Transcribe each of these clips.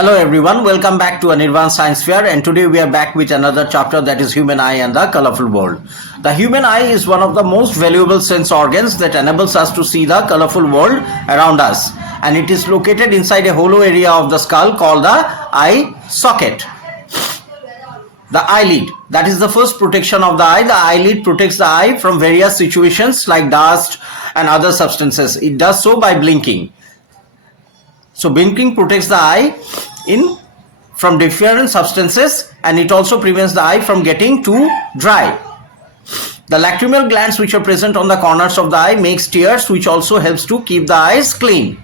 Hello everyone, welcome back to Anirvan Science Fair, and today we are back with another chapter, that is human eye and the colorful world. The human eye is one of the most valuable sense organs that enables us to see the colorful world around us, and it is located inside a hollow area of the skull called the eye socket. The eyelid, that is the first protection of the eye. The eyelid protects the eye from various situations like dust and other substances. It does so by blinking. So blinking protects the eye from different substances, and it also prevents the eye from getting too dry. The lacrimal glands, which are present on the corners of the eye, makes tears, which also helps to keep the eyes clean.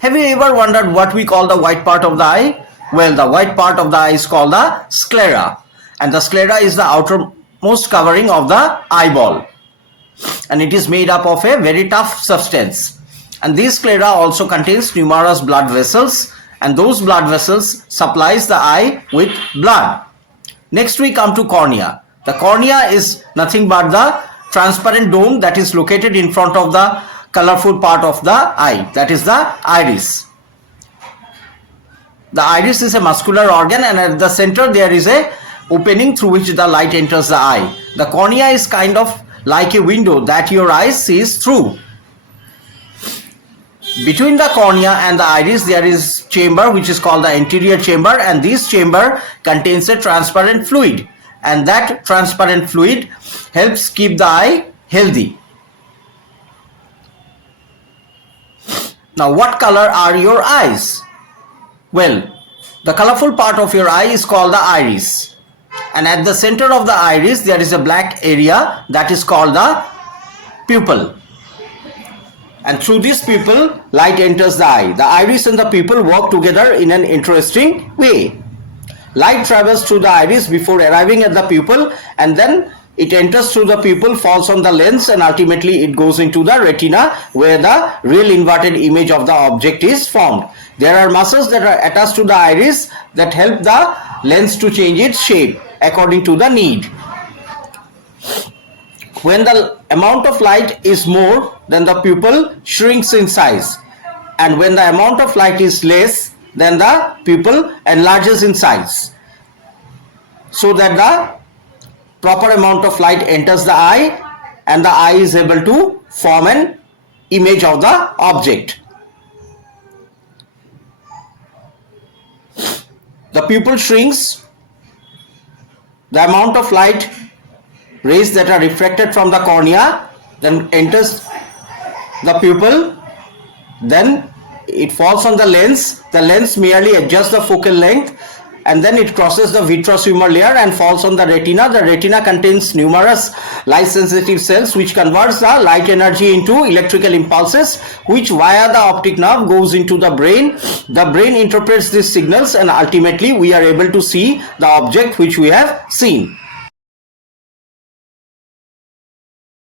Have you ever wondered what we call the white part of the eye? Well, the white part of the eye is called the sclera, and the sclera is the outermost covering of the eyeball, and it is made up of a very tough substance. And this sclera also contains numerous blood vessels, and those blood vessels supplies the eye with blood. Next we come to cornea. The cornea is nothing but the transparent dome that is located in front of the colorful part of the eye, that is the iris. The iris is a muscular organ, and at the center there is a opening through which the light enters the eye. The cornea is kind of like a window that your eye sees through. Between the cornea and the iris there is chamber which is called the anterior chamber, and this chamber contains a transparent fluid, and that transparent fluid helps keep the eye healthy. Now, what color are your eyes? Well, the colorful part of your eye is called the iris, and at the center of the iris there is a black area that is called the pupil. And through this pupil, light enters the eye. The iris and the pupil work together in an interesting way. Light travels through the iris before arriving at the pupil, and then it enters through the pupil, falls on the lens, and ultimately it goes into the retina, where the real inverted image of the object is formed. There are muscles that are attached to the iris that help the lens to change its shape according to the need. When the amount of light is more, then the pupil shrinks in size, and when the amount of light is less, then the pupil enlarges in size, so that the proper amount of light enters the eye and the eye is able to form an image of the object. The pupil shrinks, the amount of light rays that are refracted from the cornea then enters the pupil, then it falls on the lens merely adjusts the focal length, and then it crosses the vitreous humor layer and falls on the retina. The retina contains numerous light sensitive cells which converts the light energy into electrical impulses, which via the optic nerve goes into the brain. The brain interprets these signals, and ultimately we are able to see the object which we have seen.